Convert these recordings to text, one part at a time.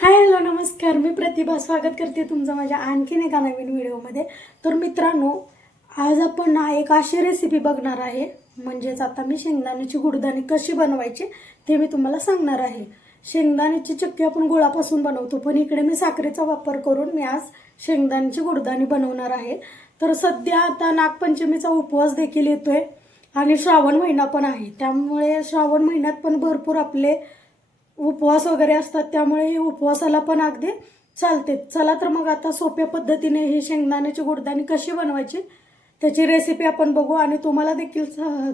Hi hello नमस्कार. मी प्रतिभा. स्वागत करते तुमचं माझ्या आणखीन एका नवीन व्हिडिओमध्ये. तर मित्रांनो आज आपण एक अशी रेसिपी बघणार आहे. म्हणजेच आता मी शेंगदाण्याची गुडदाणी कशी बनवायची ते मी तुम्हाला सांगणार आहे. शेंगदाण्याची चक्की आपण गुळापासून बनवतो पण इकडे मी साखरेचा वापर करून मी आज शेंगदाण्याची गुडदाणी बनवणार आहे. तर सध्या आता नागपंचमीचा उपवास देखील येतोय आणि श्रावण महिना पण आहे. त्यामुळे श्रावण महिन्यात पण भरपूर आपले उपवास वगैरे असतात त्यामुळे हे उपवासाला पण अगदी चालते. चला तर मग आता सोप्या पद्धतीने ही शेंगदाण्याची गुडदाणी कशी बनवायची त्याची रेसिपी आपण बघू आणि तुम्हाला देखील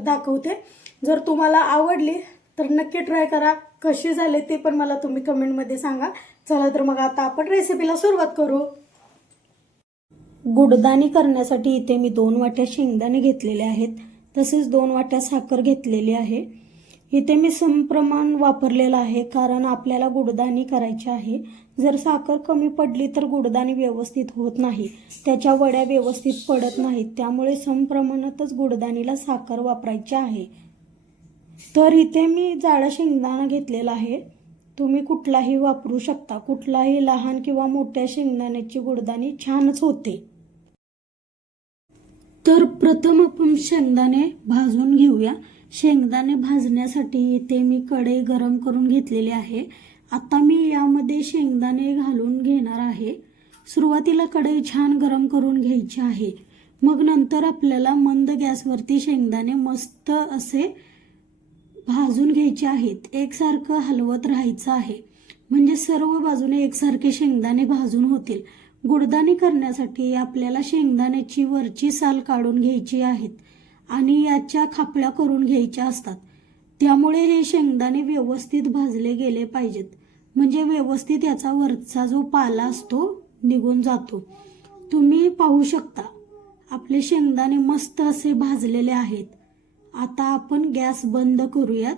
दाखवते. जर तुम्हाला आवडली तर नक्की ट्राय करा. कशी झाले ते पण मला तुम्ही कमेंटमध्ये सांगा. चला तर मग आता आपण रेसिपीला सुरुवात करू. गुडदाणी करण्यासाठी इथे मी दोन वाट्या शेंगदाणे घेतलेले आहेत. तसेच दोन वाट्या साखर घेतलेली आहे. इथे मी समप्रमाण वापरलेलं आहे कारण आपल्याला गुडदाणी करायची आहे. जर साखर कमी पडली तर गुडदाणी व्यवस्थित होत नाही. त्याच्या वड्या व्यवस्थित पडत नाहीत. त्यामुळे समप्रमाणातच गुडदाणीला साखर वापरायची आहे. तर इथे मी जाडा शेंगदाणा घेतलेला आहे. तुम्ही कुठलाही वापरू शकता. कुठलाही लहान किंवा मोठ्या शेंगदाण्याची गुडदाणी छानच होते. तर प्रथम आपण शेंगदाणे भाजून घेऊया. शेंगदाणे भाजण्यासाठी इथे मी कढई गरम करून घेतलेली आहे. आता मी यामध्ये शेंगदाणे घालून घेणार आहे. सुरुवातीला कढई छान गरम करून घ्यायची आहे. मग नंतर आपल्याला मंद गॅसवरती शेंगदाणे मस्त असे भाजून घ्यायचे आहेत. एकसारखं हलवत राहायचं आहे. म्हणजे सर्व बाजूने एकसारखे शेंगदाणे भाजून होतील. गुडदाणी करण्यासाठी आपल्याला शेंगदाण्याची वरची साल काढून घ्यायची आहेत. आणि याच्या खापड्या करून घ्यायच्या असतात. त्यामुळे हे शेंगदाणे व्यवस्थित भाजले गेले पाहिजेत. म्हणजे व्यवस्थित याचा वरचा जो पाला असतो निघून जातो. तुम्ही पाहू शकता. आपले शेंगदाणे मस्त असे भाजलेले आहेत. आता आपण गॅस बंद करूयात.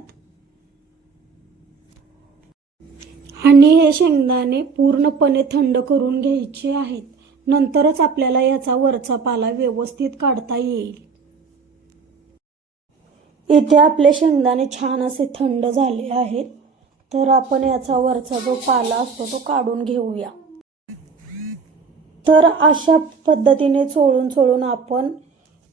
आणि हे शेंगदाणे पूर्णपणे थंड करून घ्यायचे आहेत. नंतरच आपल्याला याचा वरचा पाला व्यवस्थित काढता येईल. इथे आपले शेंगदाणे छान असे थंड झाले आहेत. तर आपण याचा वरचा जो पाला असतो तो काढून घेऊया. तर अशा पद्धतीने चोळून चोळून आपण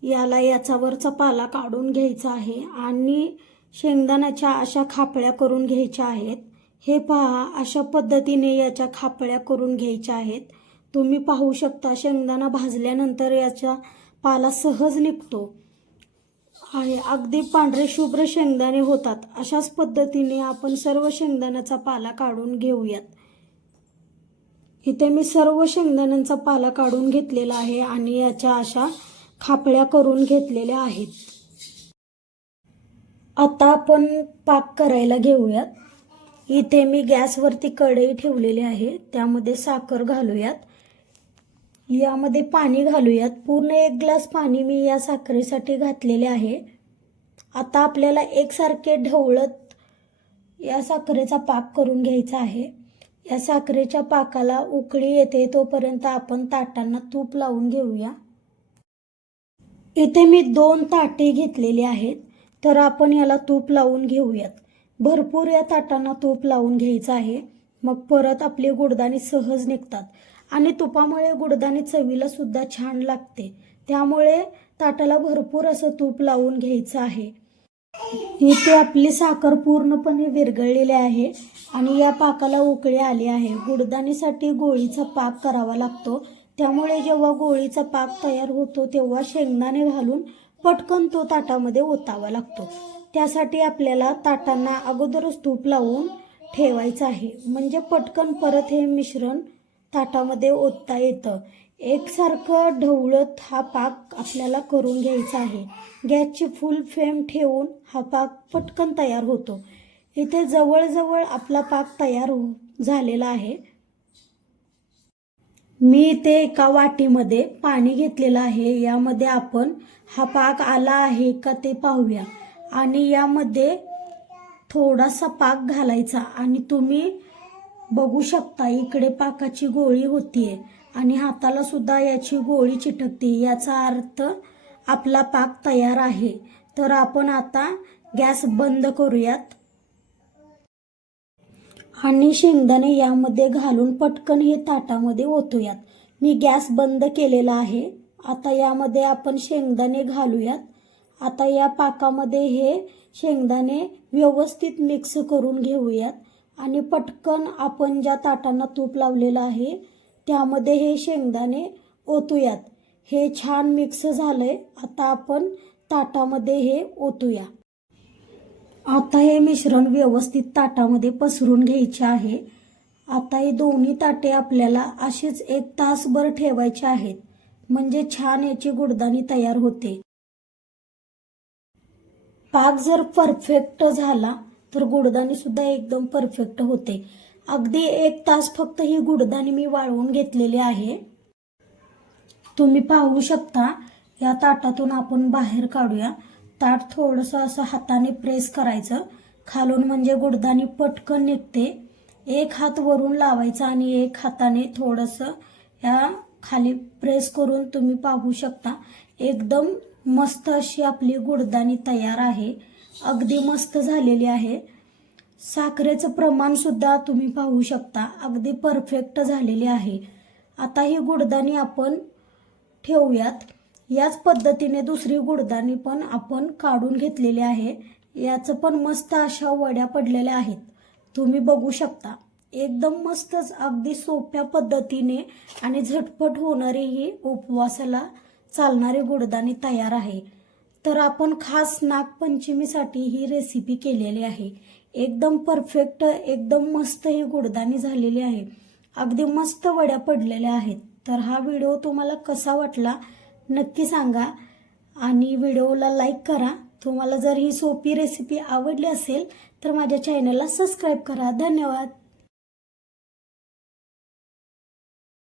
याला याचा वरचा पाला काढून घ्यायचा आहे आणि शेंगदाण्याच्या अशा खापळ्या करून घ्यायच्या आहेत. हे पहा अशा पद्धतीने याच्या खापळ्या करून घ्यायच्या आहेत. तुम्ही पाहू शकता शेंगदाणा भाजल्यानंतर याचा पाला सहज निघतो. आणि अगदी पांढरे शुभ्र शेंगदाणे होतात. अशाच पद्धतीने आपण सर्व शेंगदाण्याचा पाला काढून घेऊयात. इथे मी सर्व शेंगदाण्यांचा पाला काढून घेतलेला आहे आणि याच्या अशा खापळ्या करून घेतलेल्या आहेत. आता आपण पाक करायला घेऊयात. इथे मी गॅसवरती कढई ठेवलेली आहे. त्यामध्ये साखर घालूयात. यामध्ये पाणी घालूयात. पूर्ण एक ग्लास पाणी मी या साखरेसाठी घातलेले आहे. आता आपल्याला एकसारखे ढवळत या साखरेचा पाक करून घ्यायचा आहे. या साखरेच्या पाकाला उकळी येते तोपर्यंत आपण ताटांना तूप लावून घेऊया. इथे मी दोन ताटे घेतलेली आहेत तर आपण याला तूप लावून घेऊयात. भरपूर या ताटांना तूप लावून घ्यायचं आहे. मग परत आपली गुडदाणी सहज निघतात. आणि तुपामुळे गुडदाणी चवीला सुद्धा छान लागते. त्यामुळे ताटाला भरपूर असं तूप लावून घ्यायचं आहे. इथे आपली साखर पूर्णपणे विरघळलेली आहे आणि या पाकाला उकळी आली आहे. गुडदाणीसाठी गोळीचा पाक करावा लागतो. त्यामुळे जेव्हा गोळीचा पाक तयार होतो तेव्हा शेंगदाणे घालून पटकन तो ताटामध्ये ओतावा लागतो. त्यासाठी आपल्याला ताटांना अगोदरच तूप लावून ठेवायचं आहे. म्हणजे पटकन परत हे मिश्रण ताटामध्ये ओतता येतं. एकसारखं ढवळत हा पाक आपल्याला करून घ्यायचा आहे. गॅसची फुल फ्लेम ठेवून हा पाक पटकन तयार होतो. इथे जवळजवळ आपला पाक तयार हो झालेला आहे. मी इथे एका वाटीमध्ये पाणी घेतलेलं आहे. यामध्ये आपण हा पाक आला आहे का ते पाहूया. आणि यामध्ये थोडासा पाक घालायचा आणि तुम्ही बघू शकता इकडे पाकाची गोळी होतीये आणि हाताला सुद्धा याची गोळी चिटकते याचा अर्थ आपला पाक तयार आहे. तर आपण आता गॅस बंद करूयात. आणि शेंगदाणे यामध्ये घालून पटकन हे ताटामध्ये ओतूयात. मी गॅस बंद केलेला आहे. आता यामध्ये आपण शेंगदाणे घालूयात. आता या पाकामध्ये हे शेंगदाणे व्यवस्थित मिक्स करून घेऊयात. आणि पटकन आपण ज्या ताटांना तूप लावलेलं आहे त्यामध्ये हे शेंगदाणे ओतूयात. हे छान मिक्स झालंय आता आपण ताटामध्ये हे ओतूया. आता हे मिश्रण व्यवस्थित ताटामध्ये पसरून घ्यायचे आहे. आता हे दोन्ही ताटे आपल्याला असेच एक तासभर ठेवायचे आहेत म्हणजे छान याची गुडदाणी तयार होते. पाक जर परफेक्ट झाला तर गुडदाणी सुद्धा एकदम परफेक्ट होते. अगदी एक तास फक्त ही गुडदाणी मी वाळवून घेतलेली आहे. तुम्ही पाहू शकता या ताटातून आपण बाहेर काढूया. ताट थोडंसं असं हाताने प्रेस करायचं. खालून म्हणजे गुडदाणी पटकन निघते. एक हात वरून लावायचा आणि एक हाताने थोडंसं या खाली प्रेस करून तुम्ही पाहू शकता. एकदम मस्त अशी आपली गुडदाणी तयार आहे. अगदी मस्त झालेली आहे. साखरेचं प्रमाणसुद्धा तुम्ही पाहू शकता. अगदी परफेक्ट झालेली आहे. आता ही गुडदाणी आपण ठेवूयात. याच पद्धतीने दुसरी गुडदाणी पण आपण काढून घेतलेली आहे. याचं पण मस्त अशा वड्या पडलेल्या आहेत. तुम्ही बघू शकता. एकदम मस्तच अगदी सोप्या पद्धतीने आणि झटपट होणारी ही उपवासाला चालणारी गुडदाणी तयार आहे. तर आपण खास नागपंचमीसाठी ही रेसिपी केलेली आहे. एकदम परफेक्ट एकदम मस्त ही गुडदाणी झालेली आहे. अगदी मस्त वड्या पडलेल्या आहेत. तर हा व्हिडिओ तुम्हाला कसा वाटला नक्की सांगा. आणि व्हिडिओला लाईक करा. तुम्हाला जर ही सोपी रेसिपी आवडली असेल तर माझ्या चॅनलला सबस्क्राईब करा. धन्यवाद.